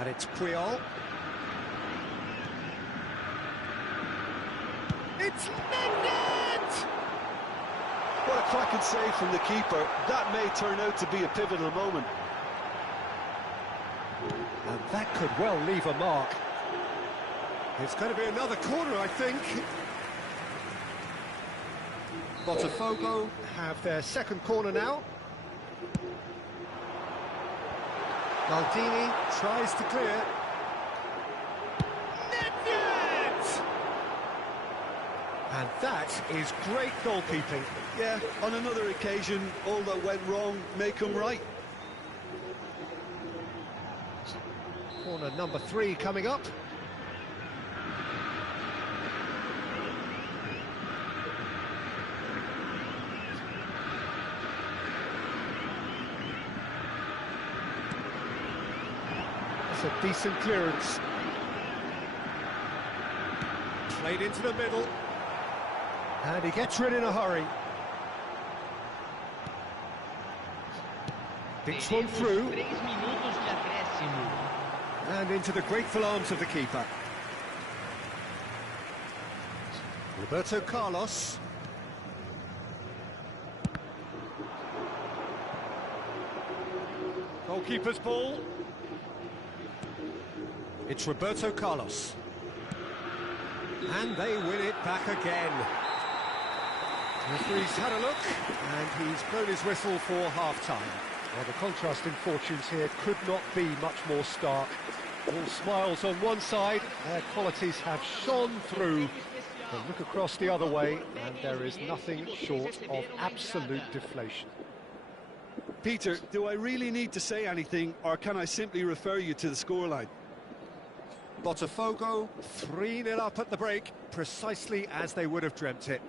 And it's Puyol. It's Mended! What a cracking save from the keeper. That may turn out to be a pivotal moment. And that could well leave a mark. It's going to be another corner, I think. Botafogo have their second corner now. Maldini tries to clear. Nedved! And that is great goalkeeping. Yeah, on another occasion, all that went wrong may come right. Corner number 3 coming up. That's a decent clearance. Played into the middle. And he gets rid in a hurry. Dinks one through. And into the grateful arms of the keeper. Roberto Carlos. Goalkeeper's ball. It's Roberto Carlos. And they win it back again. The referee's had a look, and he's blown his whistle for half-time. Well, the contrast in fortunes here could not be much more stark. All smiles on one side, their qualities have shone through. But look across the other way, and there is nothing short of absolute deflation. Peter, do I really need to say anything, or can I simply refer you to the scoreline? Botafogo 3-0 up at the break, precisely as they would have dreamt it.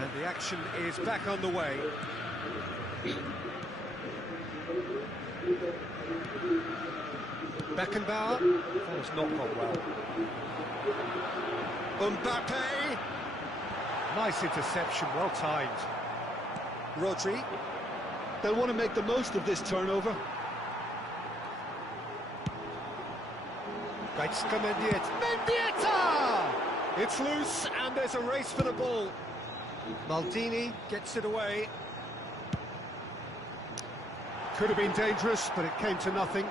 And the action is back on the way. Beckenbauer, that has not gone well. Mbappe! Nice interception, well timed. Rodri. They'll want to make the most of this turnover. Gaizka Mendieta! It's loose, and there's a race for the ball. Maldini gets it away. Could have been dangerous, but it came to nothing.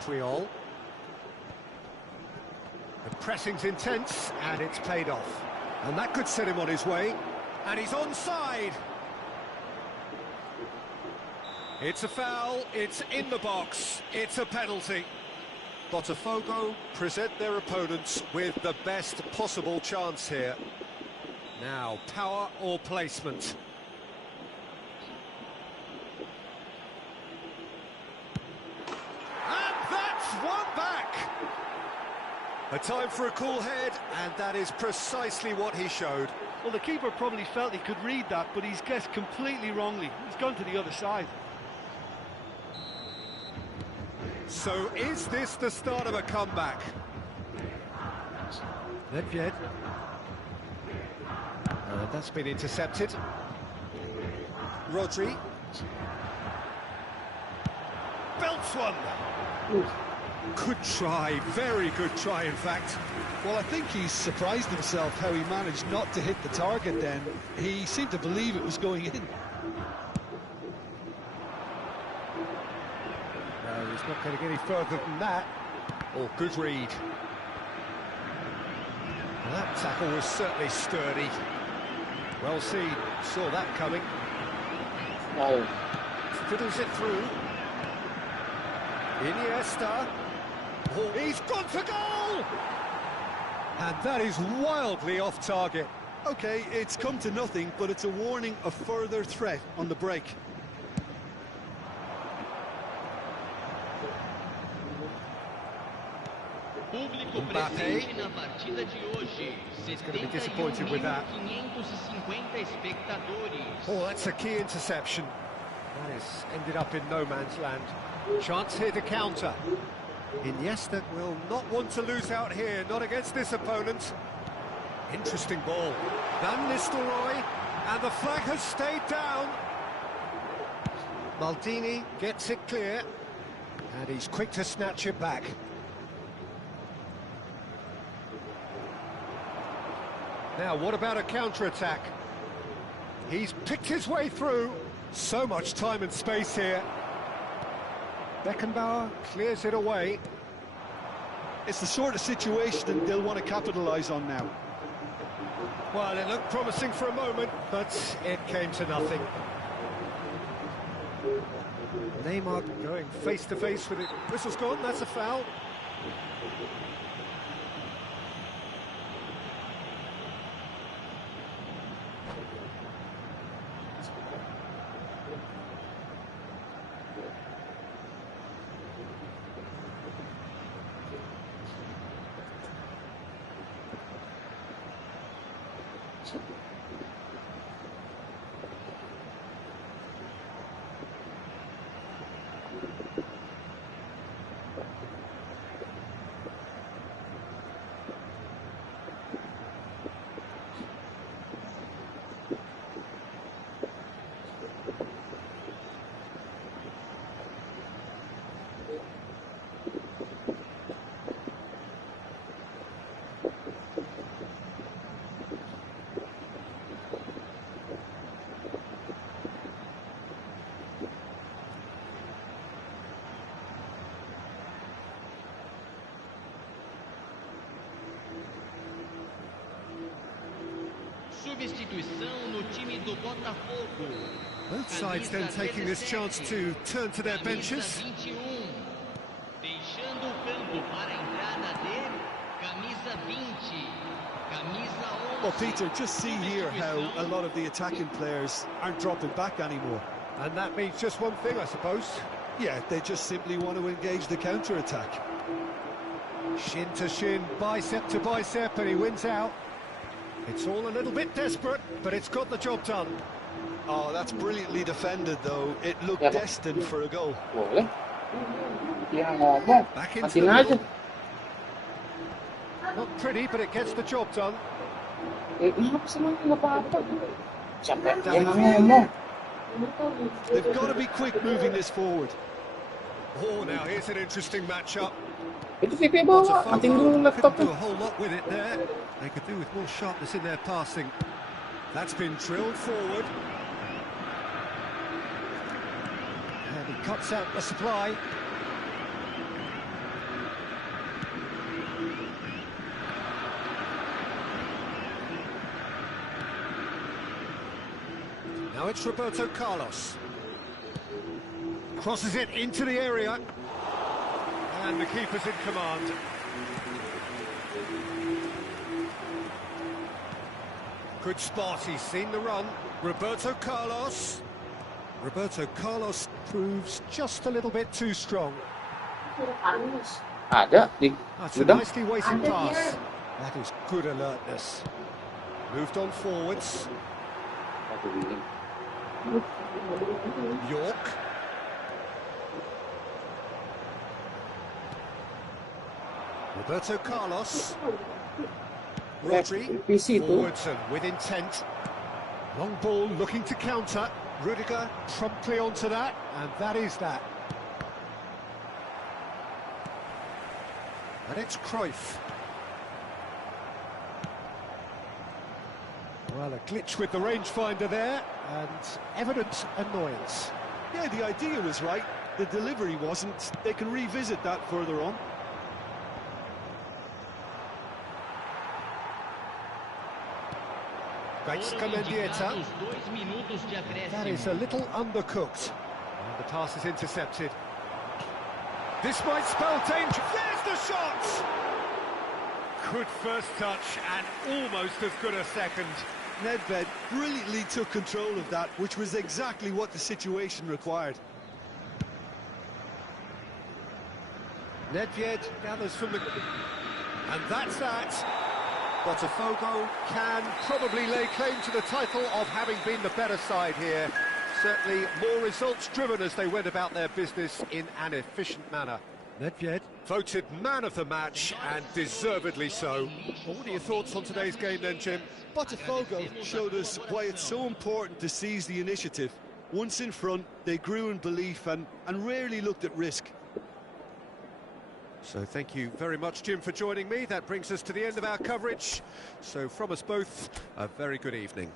Puyol. The pressing's intense, and it's paid off. And that could set him on his way. And he's onside. It's a foul, it's in the box, it's a penalty. Botafogo present their opponents with the best possible chance here. Now, power or placement? And that's one back! A time for a cool head, and that is precisely what he showed. Well, the keeper probably felt he could read that, but he's guessed completely wrongly. He's gone to the other side. So is this the start of a comeback? Nedved. That's been intercepted. Rodri. Belts one. Ooh. Good try, very good try in fact. Well, I think he's surprised himself how he managed not to hit the target then. He seemed to believe it was going in. No, he's not going to get any further than that. Oh, good read. That tackle was certainly sturdy. Well seen, saw that coming. Oh, Fiddles it through. Iniesta. Oh, he's gone for goal! And that is wildly off target. Okay, it's come to nothing, but it's a warning of further threat on the break. Público Mbappé. presente na partida de hoje. gonna be disappointed with that. 71.550 espectadores. Oh, that's a key interception. That has ended up in no man's land. Chance here to counter. Iniesta will not want to lose out here, not against this opponent. Interesting ball. Van Nistelrooy, and the flag has stayed down. Maldini gets it clear, and he's quick to snatch it back. Now, what about a counter-attack? He's picked his way through. So much time and space here. Beckenbauer clears it away. It's the sort of situation that they'll want to capitalise on now. Well, it looked promising for a moment, but it came to nothing. Neymar going face-to-face with it. Whistle's gone, that's a foul. Substituição no time do Botafogo. Both sides then taking this chance to turn to their benches. Camisa 21. Deixando o campo para a entrada de camisa 20. Camisa 11. Well, Peter, just see here how a lot of the attacking players aren't dropping back anymore. And that means just one thing, I suppose. Yeah, they just simply want to engage the counter-attack. Shin to shin, bicep to bicep, and he wins out. It's all a little bit desperate, but it's got the job done. Oh, that's brilliantly defended, though. It looked Yeah. destined for a goal. boleh. Dia ngomong, Back into matiin the aja. middle. Not pretty, but it gets the job done. Ngapa sih, Mang? Nggak apa-apa. Siapa yang ngomong? They've got to be quick moving this forward. Oh, now here's an interesting matchup. Itu VP bawa, matiin dulu Couldn't laptopnya. do a whole lot with it there. They could do with more sharpness in their passing. That's been drilled forward. And he cuts out the supply. Now it's Roberto Carlos. Crosses it into the area. And the keeper's in command. Good spot, he's seen the run. Roberto Carlos. Roberto Carlos proves just a little bit too strong. Ada di That's a gudang. nicely weighted pass. That is good alertness. Moved on forwards. York. Roberto Carlos. Rodri. PC itu. Forwards and with intent. Long ball looking to counter. Rudiger promptly onto that, and that is that. And it's Cruyff. Well, a glitch with the rangefinder there, and evident annoyance. Yeah, the idea was right. The delivery wasn't. They can revisit that further on. Gaizka Foram Mendieta. indicados 2 minutos de That is acréscimo. a little undercooked. And the pass is intercepted. This might spell danger. There's the shot! Good first touch and almost as good a second. Nedved brilliantly took control of that, which was exactly what the situation required. Nedved gathers from the... And that's that. Botafogo can probably lay claim to the title of having been the better side here. Certainly more results-driven as they went about their business in an efficient manner. Nedved. Voted man of the match, and deservedly so. Well, what are your thoughts on today's game then, Jim? Botafogo showed us why it's so important to seize the initiative. Once in front, they grew in belief and rarely looked at risk. So thank you very much, Jim, for joining me. That brings us to the end of our coverage. So from us both, a very good evening.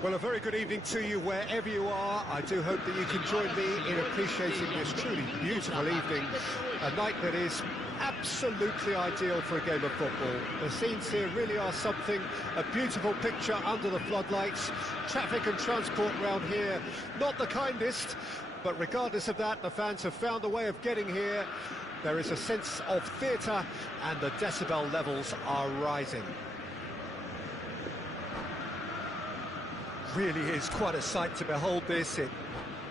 Well, a very good evening to you wherever you are. I do hope that you can join me in appreciating this truly beautiful evening, a night that is absolutely ideal for a game of football. The scenes here really are something, a beautiful picture under the floodlights. Traffic and transport round here, not the kindest, but regardless of that, the fans have found a way of getting here. There is a sense of theatre and the decibel levels are rising. Really is quite a sight to behold this. It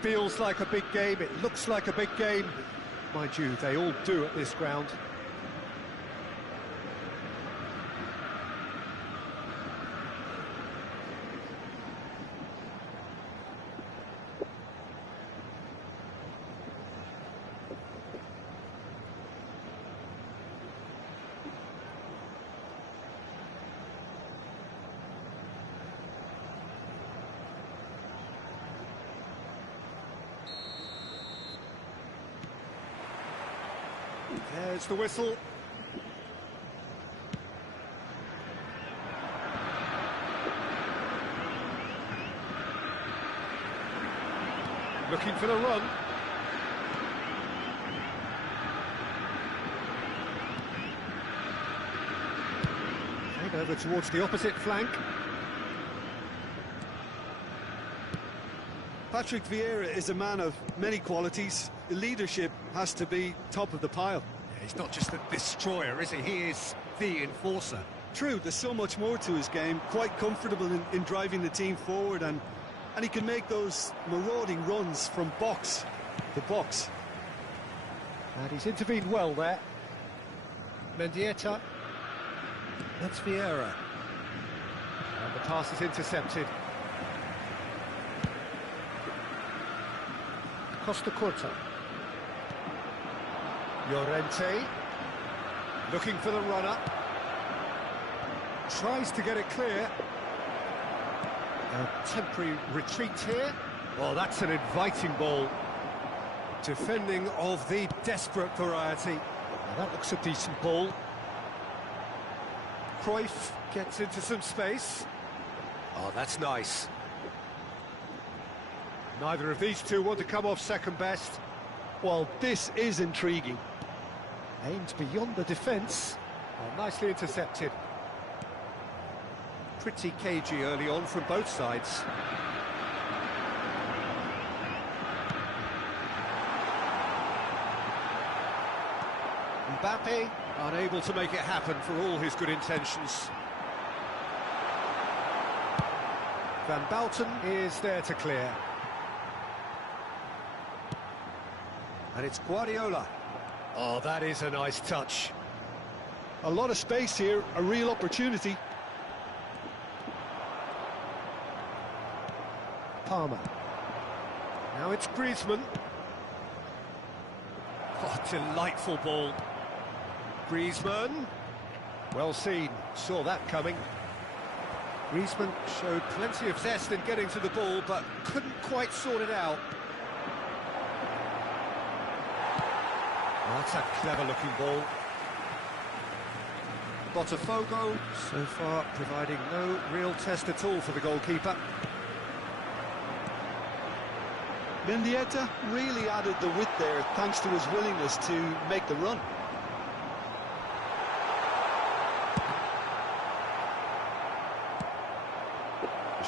feels like a big game, it looks like a big game. Mind you, they all do at this ground. There's the whistle. Looking for the run. And over towards the opposite flank. Patrick Vieira is a man of many qualities. The leadership has to be top of the pile. He's not just a destroyer, is he? He is the enforcer. True, there's so much more to his game. Quite comfortable in driving the team forward, and he can make those marauding runs from box to box. And he's intervened well there. Mendieta. That's Vieira. And the pass is intercepted. Costa Curta. Llorente. Looking for the runner. Tries to get it clear. A temporary retreat here. Oh, that's an inviting ball. Defending of the desperate variety. Now, that looks a decent ball. Cruyff gets into some space. Oh, that's nice. Neither of these two want to come off second best. Well, this is intriguing. Aimed beyond the defence. Oh, nicely intercepted. Pretty cagey early on from both sides. Mbappe unable to make it happen for all his good intentions. Van Bouten is there to clear. And it's Guardiola. Oh, that is a nice touch. A lot of space here, a real opportunity. Palmer. Now it's Griezmann. Oh, delightful ball. Griezmann. Well seen, saw that coming. Griezmann showed plenty of zest in getting to the ball, but couldn't quite sort it out. That's a clever-looking ball. Botafogo, so far, providing no real test at all for the goalkeeper. Mendieta really added the width there, thanks to his willingness to make the run.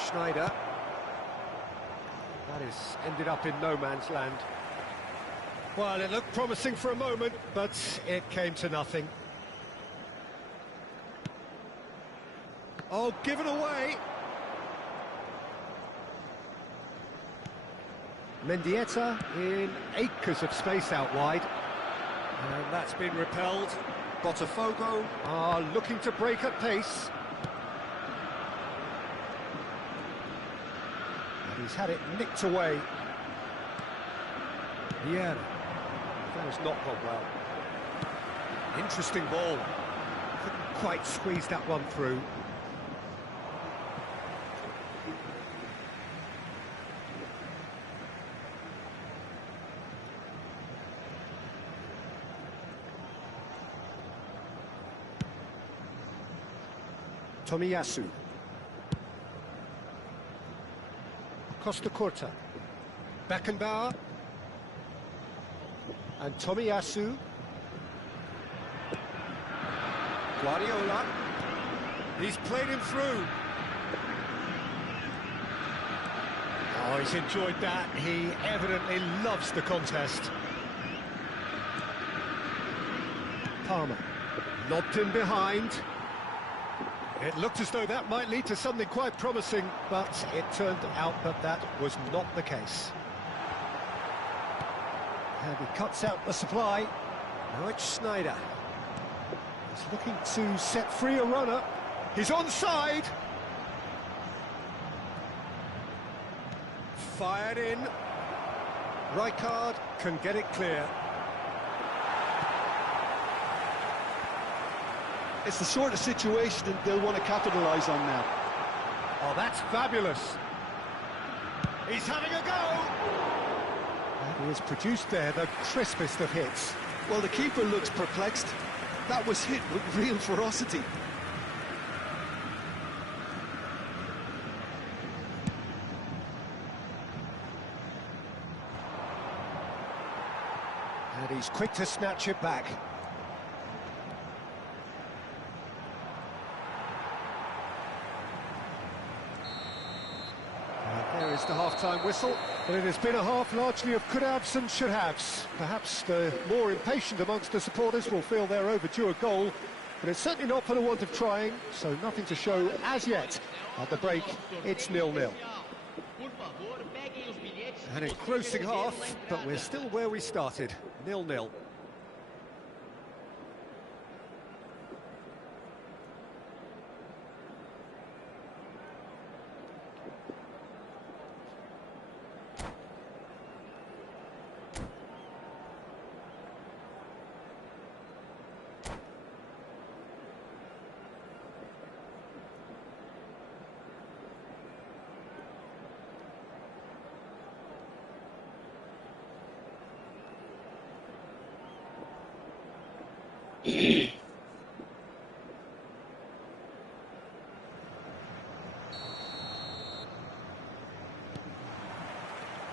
Schneider. That is ended up in no man's land. Well, it looked promising for a moment, but it came to nothing. Oh, given away. Mendieta in acres of space out wide. And that's been repelled. Botafogo are looking to break at pace. And he's had it nicked away. Yeah. That has not gone well. Interesting ball. Couldn't quite squeeze that one through. Tomiyasu. Costa Curta. Beckenbauer. And Tomiyasu. Guardiola. He's played him through. Oh, he's enjoyed that. He evidently loves the contest. Palmer. Lobbed in behind. It looked as though that might lead to something quite promising, but it turned out that that was not the case. And he cuts out the supply. Now it's Sneijder. He's looking to set free a runner. He's onside. Fired in. Rijkaard can get it clear. It's the sort of situation that they'll want to capitalise on now. Oh, that's fabulous. He's having a go. And he has produced there the crispest of hits. Well, the keeper looks perplexed. That was hit with real ferocity. And he's quick to snatch it back. And there is the half-time whistle. But it has been a half largely of could-haves and should-haves. Perhaps the more impatient amongst the supporters will feel they're overdue a goal, but it's certainly not for the want of trying, so nothing to show as yet. At the break, it's 0-0. An engrossing half, but we're still where we started, 0-0.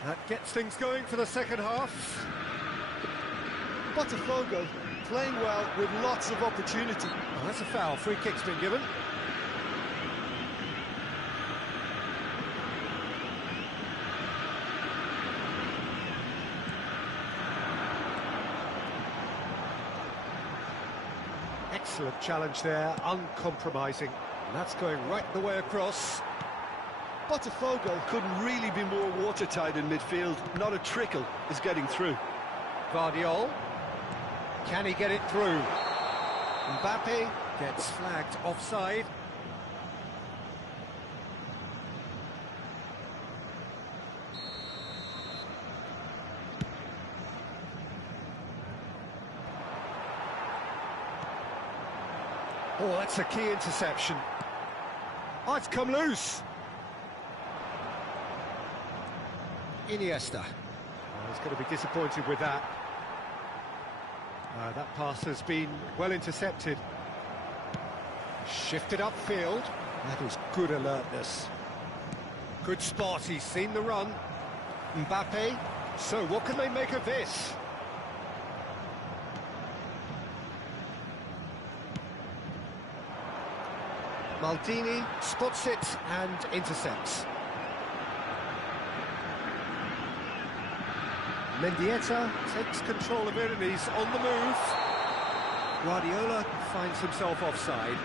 That gets things going for the second half. Botafogo playing well with lots of opportunity. Oh, that's a foul. Free kick's been given. Excellent challenge there, uncompromising. And that's going right the way across. Botafogo couldn't really be more watertight in midfield. Not a trickle is getting through. Guardiola. Can he get it through? Mbappe gets flagged offside. Oh, that's a key interception. Oh, it's come loose. Iniesta. Oh, he's going to be disappointed with that. That pass has been well intercepted. Shifted upfield. That is good alertness. Good spot, he's seen the run. Mbappe. So what can they make of this? Maldini spots it and intercepts. Mendieta takes control of it and he's on the move. Guardiola finds himself offside.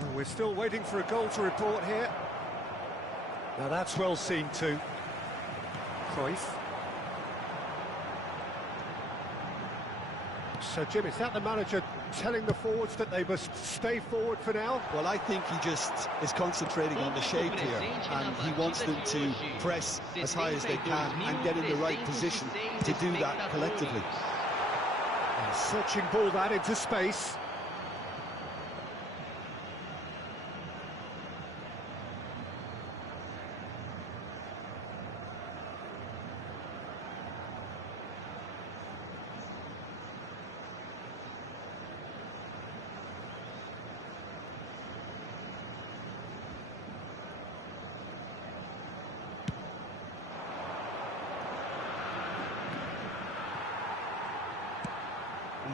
Well, we're still waiting for a goal to report here. Now that's well seen too. Cruyff. So Jim, is that the manager telling the forwards that they must stay forward for now? Well, I think he just is concentrating on the shape here, and he wants them to press as high as they can and get in the right position to do that collectively. A searching ball that into space.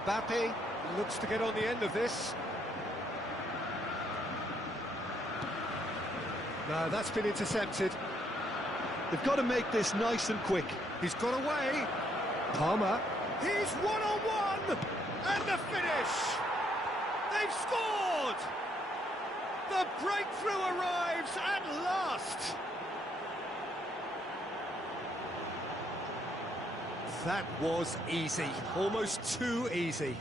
Mbappe looks to get on the end of this. No, that's been intercepted. They've got to make this nice and quick. He's got away. Palmer. He's one-on-one! And the finish! They've scored! The breakthrough arrives at last! That was easy, almost too easy.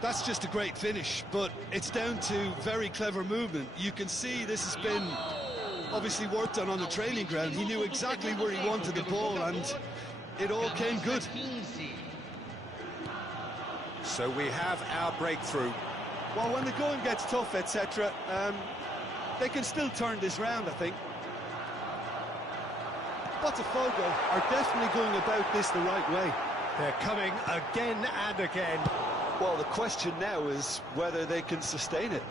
That's just a great finish, but it's down to very clever movement. You can see this has been obviously worked on the training ground. He knew exactly where he wanted the ball, and it all came good. So we have our breakthrough. Well, when the going gets tough, etc., they can still turn this round, I think. Botafogo are definitely going about this the right way. They're coming again and again. Well, the question now is whether they can sustain it.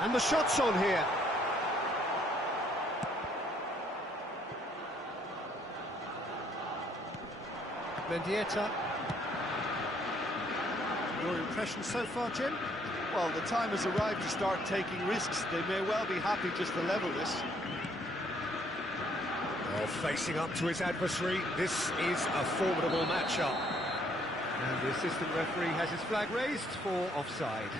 And the shot's on here. Mendieta. Your impression so far, Jim? Well, the time has arrived to start taking risks. They may well be happy just to level this. Well, facing up to his adversary, this is a formidable matchup. And the assistant referee has his flag raised for offside.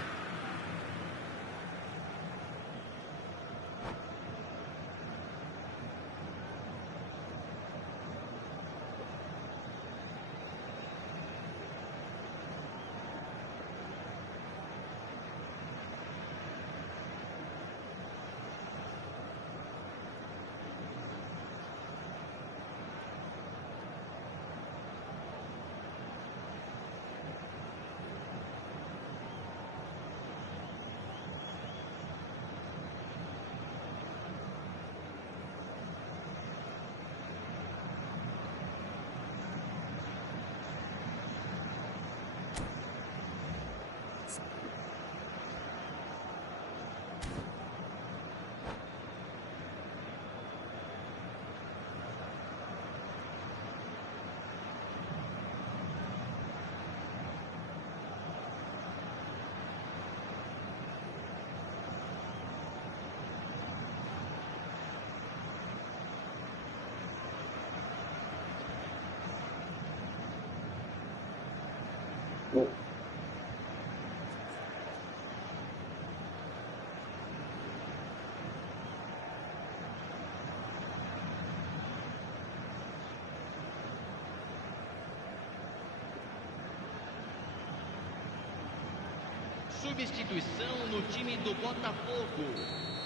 Substituição no time do Botafogo.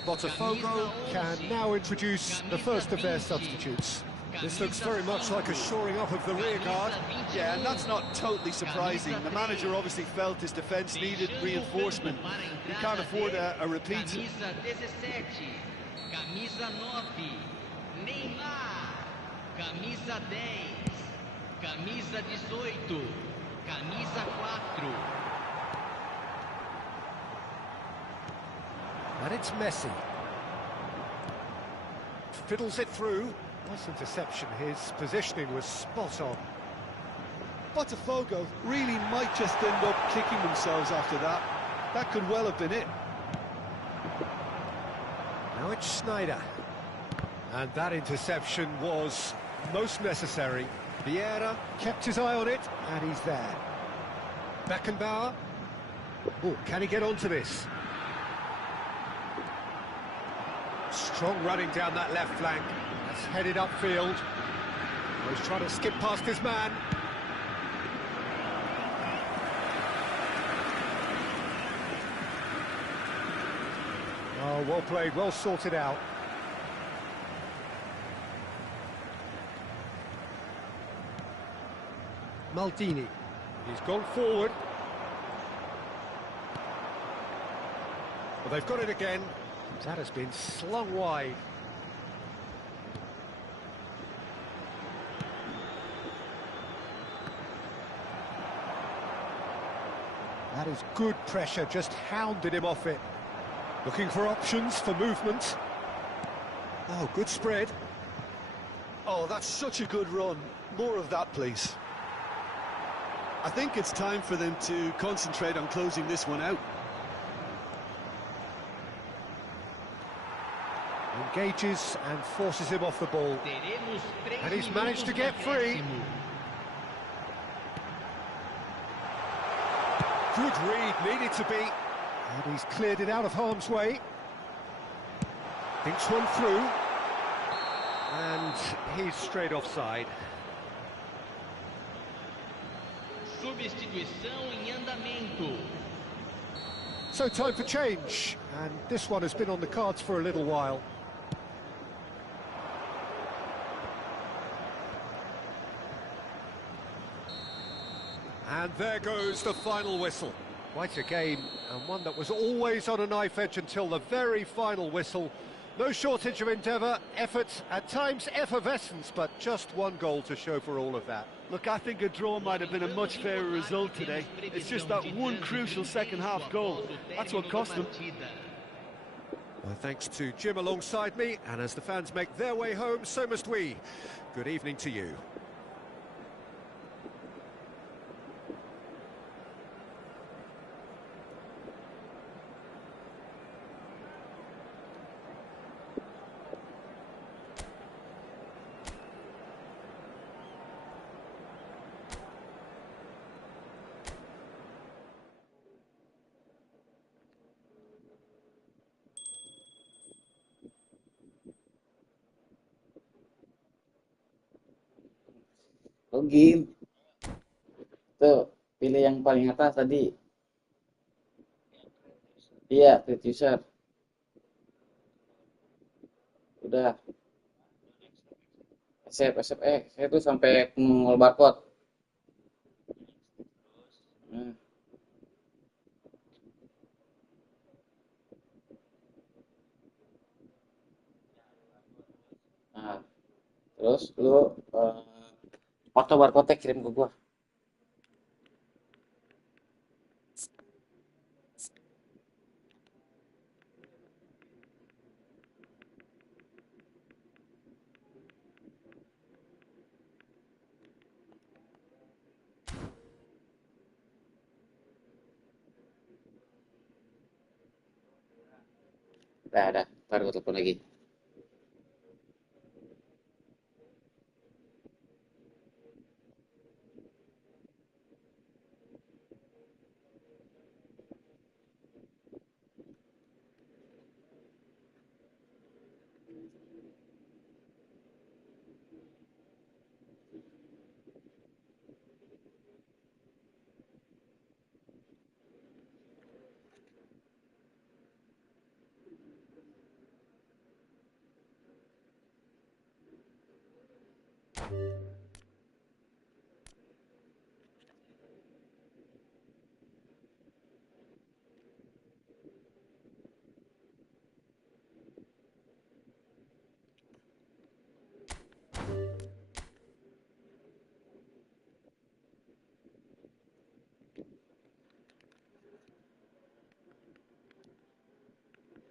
Botafogo can now introduce the first of their substitutes. This looks very much like a shoring up of the rear guard. Yeah, and that's not totally surprising. The manager obviously felt his defence needed reinforcement. He can't afford a repeat. Camisa 17, camisa 9, Neymar, camisa 10, camisa 18, camisa 4. And it's Messi. Fiddles it through. Nice interception. His positioning was spot on. Botafogo really might just end up kicking themselves after that. That could well have been it. Now it's Schneider. And that interception was most necessary. Vieira kept his eye on it, and he's there. Beckenbauer. Oh, can he get onto this? Strong running down that left flank. That's headed upfield. He's trying to skip past his man. Oh, well played, well sorted out. Maldini. He's gone forward. Well, they've got it again. That has been slung wide. That is good pressure, just hounded him off it. Looking for options for movement. Oh, good spread. Oh, that's such a good run. More of that, please. I think it's time for them to concentrate on closing this one out. Engages and forces him off the ball. And he's managed to get free. Good read, needed to be. And he's cleared it out of harm's way. Thinks one through. And he's straight offside. Substituição em andamento. So time for change. And this one has been on the cards for a little while. And there goes the final whistle. Quite a game, and one that was always on a knife edge until the very final whistle. No shortage of endeavour, effort, at times effervescence, but just one goal to show for all of that. Look, I think a draw might have been a much fairer result today. It's just that one crucial second-half goal. That's what cost them. Well, thanks to Jim alongside me, and as the fans make their way home, so must we. Good evening to you. Login. Tuh, pilih yang paling atas tadi. Iya, create user. Udah. Accept. Saya tuh sampai nol barcode. Nah, terus lu foto barcode kirim ke gua. Dah, ntar gua telepon lagi.